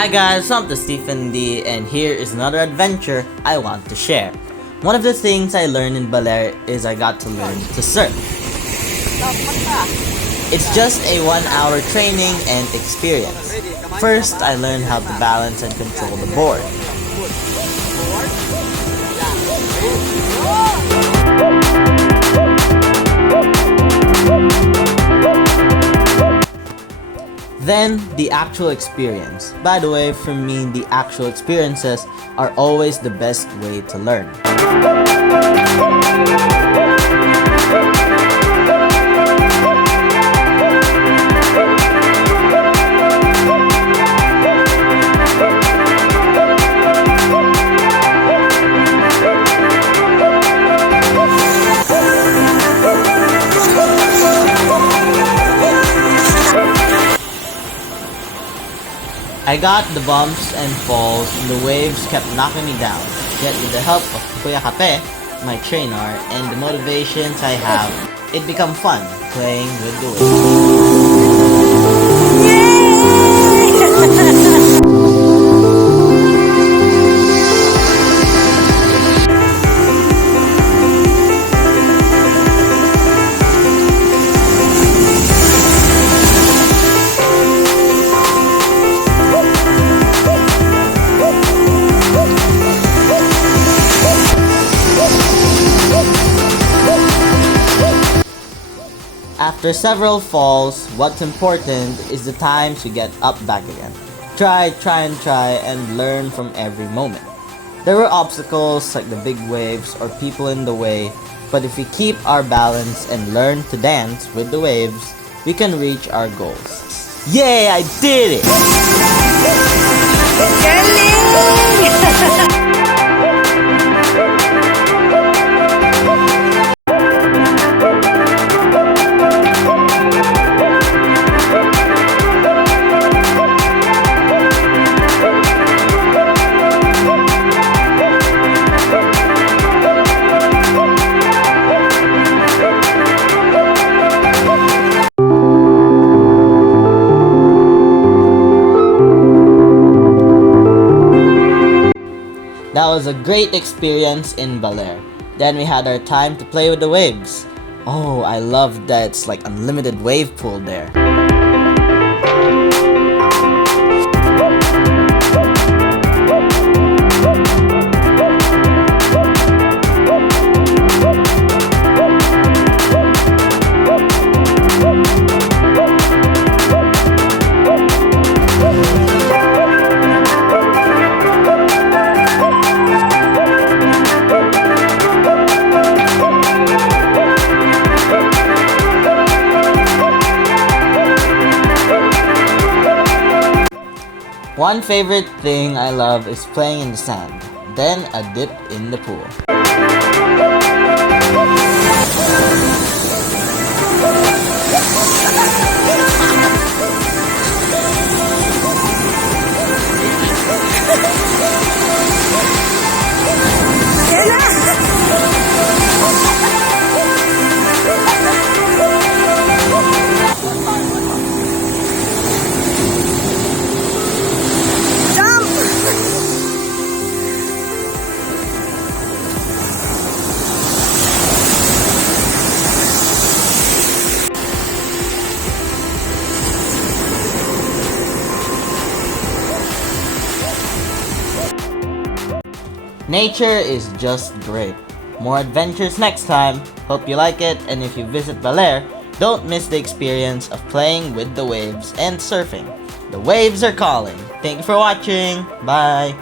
Hi guys, I'm the Stephen D, and here is another adventure I want to share. One of the things I learned in Baler is I got to learn to surf. It's just a 1-hour training and experience. First, I learned how to balance and control the board. Then, the actual experience. By the way, for me, the actual experiences are always the best way to learn. I got the bumps and falls and the waves kept knocking me down. Yet with the help of Kuya Kape, my trainer, and the motivations I have, it became fun playing with the waves. After several falls, what's important is the time to get up back again. Try, and learn from every moment. There were obstacles like the big waves or people in the way, but if we keep our balance and learn to dance with the waves, we can reach our goals. Yay, I did it! That was a great experience in Baler. Then we had our time to play with the waves. Oh, I love that it's like unlimited wave pool there. One favorite thing I love is playing in the sand, then a dip in the pool. Nature is just great. More adventures next time. Hope you like it, and if you visit Baler, don't miss the experience of playing with the waves and surfing. The waves are calling. Thank you for watching. Bye.